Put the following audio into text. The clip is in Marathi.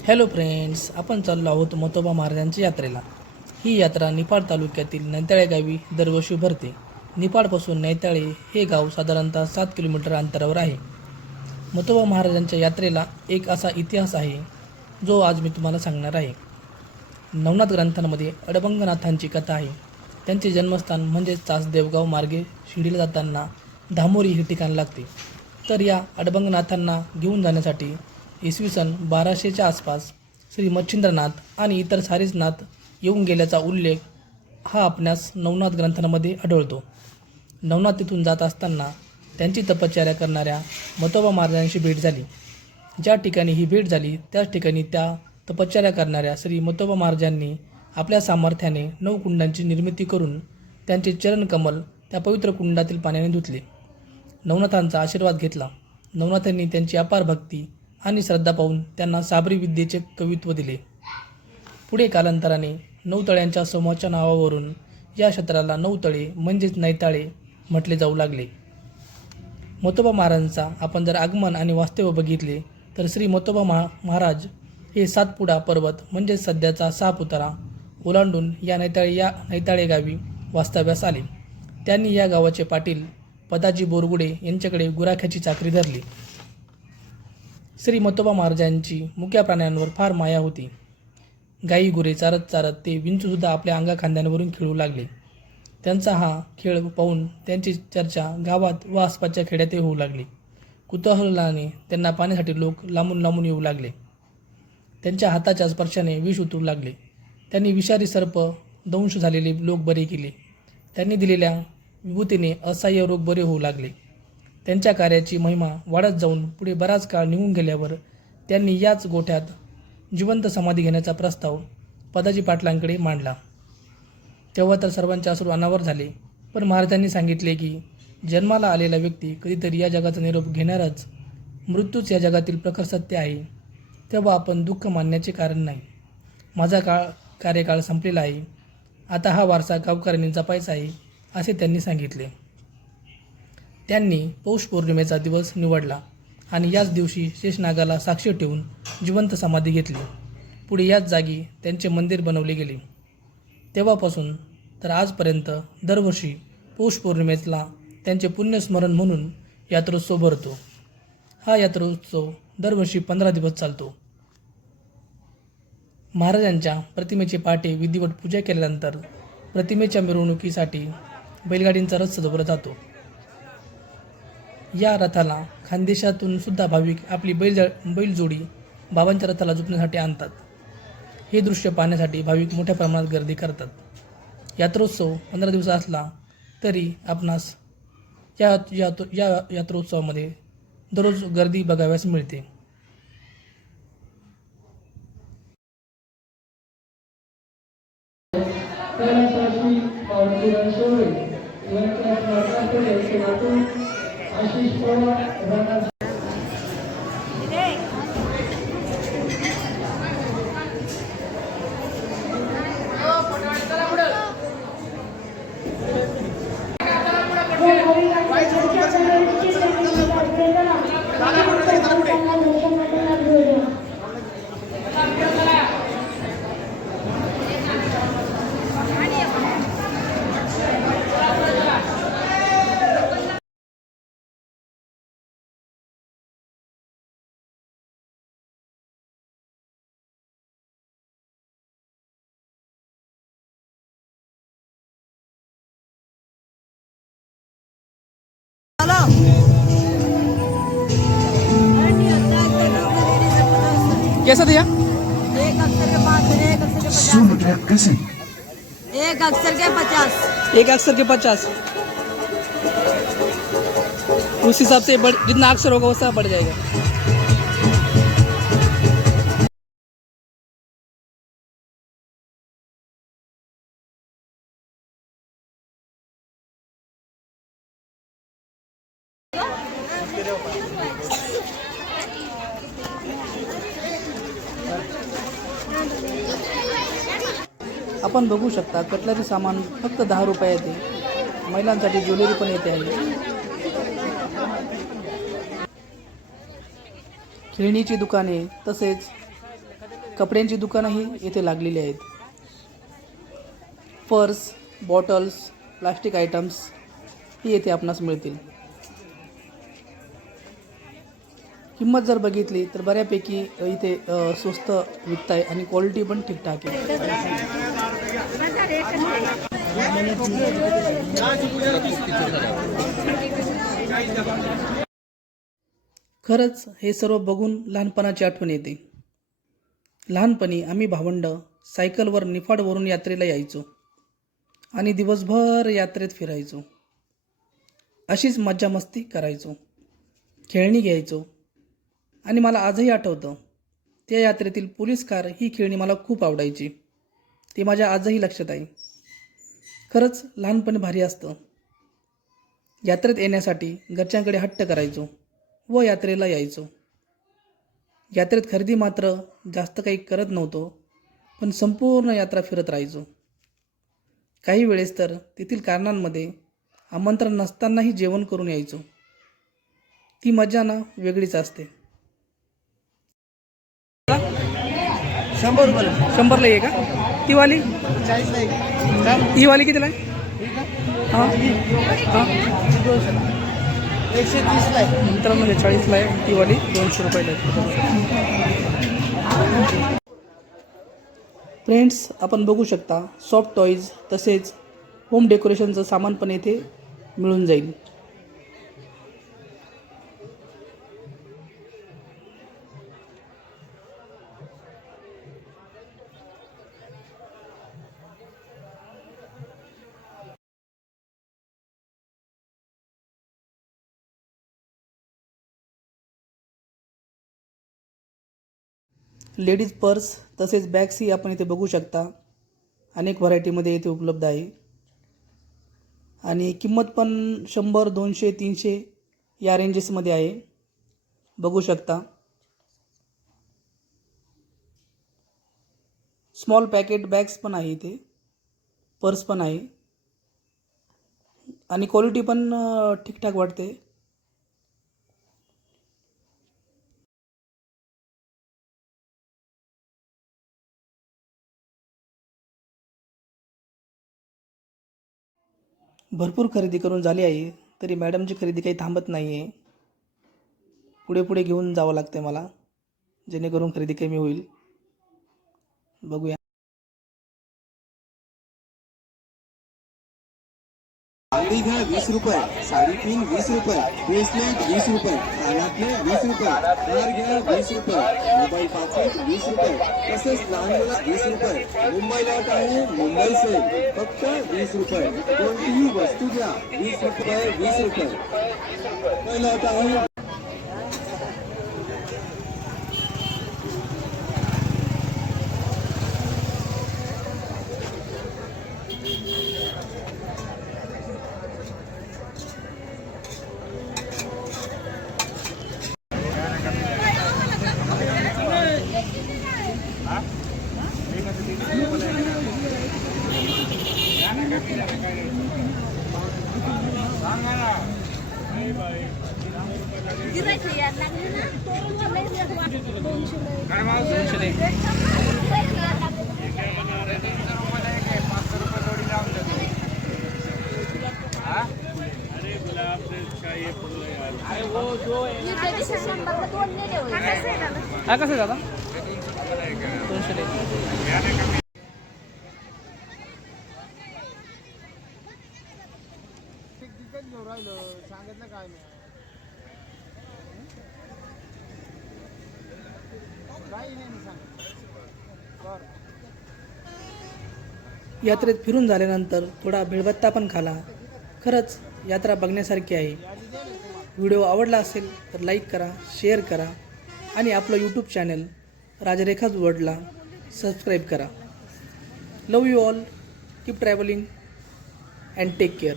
हॅलो फ्रेंड्स आपण चाललो आहोत मतोबा महाराजांच्या यात्रेला. ही यात्रा निफाड तालुक्यातील नैताळे गावी दरवर्षी भरते. निफाडपासून नैताळे हे गाव साधारणतः सात किलोमीटर अंतरावर आहे. मतोबा महाराजांच्या यात्रेला एक असा इतिहास आहे जो आज मी तुम्हाला सांगणार आहे. नवनाथ ग्रंथांमध्ये अडबंगनाथांची कथा आहे. त्यांचे जन्मस्थान म्हणजेच तासदेवगाव मार्गे शिर्डीला जाताना धामोरी हे ठिकाण लागते. तर या अडबंगनाथांना घेऊन जाण्यासाठी इसवी सन बाराशेच्या आसपास श्री मच्छिंद्रनाथ आणि इतर सारीसनाथ येऊन गेल्याचा उल्लेख हा आपणास नवनाथ ग्रंथांमध्ये आढळतो. नवनाथ तिथून जात असताना त्यांची तपश्चर्या करणाऱ्या मतोबा महाराजांशी भेट झाली. ज्या ठिकाणी ही भेट झाली त्याच ठिकाणी त्या तपश्चर्या करणाऱ्या श्री मतोबा महाराजांनी आपल्या सामर्थ्याने नऊ कुंडांची निर्मिती करून त्यांचे चरणकमल त्या पवित्र कुंडातील पाण्याने धुतले. नवनाथांचा आशीर्वाद घेतला. नवनाथांनी त्यांची अपार भक्ती आणि श्रद्धा पाहून त्यांना साबरी विद्येचे कवित्व दिले. पुढे कालांतराने नऊतळ्यांच्या समूहाच्या नावावरून या क्षेत्राला नऊतळे म्हणजेच नैताळे म्हटले जाऊ लागले. मतोबा महाराजांचा आपण जर आगमन आणि वास्तव्य बघितले तर श्री मतोबा महा महाराज हे सातपुडा पर्वत म्हणजेच सध्याचा सापुतारा ओलांडून या नैताळे या नैताळे गावी वास्तव्यास आले. त्यांनी या गावाचे पाटील पदाजी बोरगुडे यांच्याकडे गुराख्याची चाकरी धरली. श्री मतोबा महाराजांची मुक्या प्राण्यांवर फार माया होती. गाई गुरे चारत चारत ते विंचूसुद्धा आपल्या अंगाखांद्यांवरून खेळू लागले. त्यांचा हा खेळ पाहून त्यांची चर्चा गावात व आसपासच्या खेड्यातही होऊ लागली. कुतूहलाने त्यांना पाण्यासाठी लोक लांबून लांबून येऊ लागले. त्यांच्या हाताच्या स्पर्शाने विष उतरू लागले. त्यांनी विषारी सर्प दंश झालेले लोक बरे केले. त्यांनी दिलेल्या विभूतीने असह्य रोग बरे होऊ लागले. त्यांच्या कार्याची महिमा वाढत जाऊन पुढे बराच काळ निघून गेल्यावर त्यांनी याच गोठ्यात जिवंत समाधी घेण्याचा प्रस्ताव पदाजी पाटलांकडे मांडला. तेव्हा तर सर्वांचे अश्रू अनावर झाले पण महाराजांनी सांगितले की जन्माला आलेला व्यक्ती कधीतरी या जगाचा निरोप घेणारच मृत्यूच या जगातील प्रखर सत्य आहे. तेव्हा आपण दुःख मानण्याचे कारण नाही. माझा काळ कार्यकाळ संपलेला आहे. आता हा वारसा गावकऱ्यांनी जपायचा आहे असे त्यांनी सांगितले. त्यांनी पौष पौर्णिमेचा दिवस निवडला आणि याच दिवशी शेषनागाला साक्षी ठेवून जिवंत समाधी घेतली. पुढे याच जागी त्यांचे मंदिर बनवले गेले. तेव्हापासून तर आजपर्यंत दरवर्षी पौष पौर्णिमेला त्यांचे पुण्यस्मरण म्हणून यात्रोत्सव भरतो. हा यात्रोत्सव दरवर्षी पंधरा दिवस चालतो. महाराजांच्या प्रतिमेची पहाटे विधिवत पूजा केल्यानंतर प्रतिमेच्या मिरवणुकीसाठी बैलगाडींचा रथ सजवला जातो. या रथाला खानदेशातून सुद्धा भाविक आपली बैल बैलजोडी बाबांच्या रथाला झुकण्यासाठी आणतात. हे दृश्य पाहण्यासाठी भाविक मोठ्या प्रमाणात गर्दी करतात. यात्रोत्सव पंधरा दिवस असला तरी आपणास या यात्रो या यात्रोत्सवामध्ये दररोज गर्दी बघाव्यास मिळते. আশিস পড়া এবং कैसा दिया? एक अक्षर के पाँच एक अक्षर के सुन कैसे? पचास एक अक्षर के पचास। एक अक्षर के पचास। उस हिसाब से बढ़ जितना अक्षर होगा वैसा बढ़ जाएगा। आपण बघू शकता कटलरी सामान फक्त दहा रुपये येते. महिलांसाठी ज्वेलरी पण येते आहे. खेळणीची दुकाने तसेच कपड्यांची दुकानंही येथे लागलेली आहेत. पर्स बॉटल्स प्लास्टिक आयटम्स ही येथे आपणास मिळतील. किंमत जर बघितली तर बऱ्यापैकी इथे स्वस्त विकताय आणि क्वालिटी पण ठीकठाक आहे. खरंच हे सर्व बघून लहानपणाची आठवण येते. लहानपणी आम्ही भावंड सायकलवर निफाडवरून यात्रेला यायचो. आणि दिवसभर यात्रेत फिरायचो. अशीच मज्जा मस्ती करायचो. खेळणी घ्यायचो. आणि मला आजही आठवतं त्या यात्रेतील पोलीस कार ही खेळणी मला खूप आवडायची. ती माझ्या आजही लक्षात आहे. खरंच लहानपणी भारी असतं. यात्रेत येण्यासाठी घरच्यांकडे हट्ट करायचो व यात्रेला यायचो. यात्रेत खरेदी मात्र जास्त काही करत नव्हतो पण संपूर्ण यात्रा फिरत राहायचो. काही वेळेस तर तेथील कारणांमध्ये आमंत्रण नसतानाही जेवण करून यायचो. ती मजा ना वेगळीच असते. शंभर रुपये. शंभरला आहे का? ती वाली ही वाली कितीला आहे? हां? हां? एकशे तीसला आहे मित्रांनो हे चाळीसला आहे ती वाली दोनशे रुपयाला आहे. फ्रेंड्स आपण बघू शकता सॉफ्ट टॉईज तसेच होम डेकोरेशनचं सामान पण येथे मिळून जाईल. लेडीज पर्स तसेच बॅग्सही आपण इथे बघू शकता. अनेक व्हरायटीमध्ये इथे उपलब्ध आहे. आणि किंमत पण शंभर दोनशे तीनशे या रेंजेसमध्ये आहे. बघू शकता. स्मॉल पॅकेट बॅग्स पण आहे इथे. पर्स पण आहे. आणि क्वालिटी पण ठीकठाक वाटते. भरपूर खरेदी करून झाली आहे तरी मॅडमची खरेदी काही थांबत नाही आहे पुढे पुढे घेऊन जावं लागतं आहे मला जेणेकरून खरेदी कमी होईल. बघूया. बांगडी घ्या वीस रुपये साडेतीन वीस रुपये ब्रेसलेट वीस रुपये कानातले वीस रुपये हार घ्या वीस रुपये मोबाईल पाकिट वीस रुपये तसेच लहान मुला वीस रुपये. मुंबई लॉट आहे मुंबई सेल फक्त वीस रुपये. कोणतीही वस्तू घ्या वीस रुपये वीस रुपये. मुंबई लॉट आहे. हा कसं दादा? दोनशे सांगितलं काय काही नाही सांगितलं यात्रेत फिरून झाल्यानंतर थोडा भेळबत्ता पण खाला. खरंच यात्रा बघण्यासारखी आहे. व्हिडिओ आवडला असेल तर लाईक करा शेअर करा. आणि आपलं यूट्यूब चॅनल राजरेखाज वर्ल्डला सबस्क्राईब करा. Love you all keep travelling and take care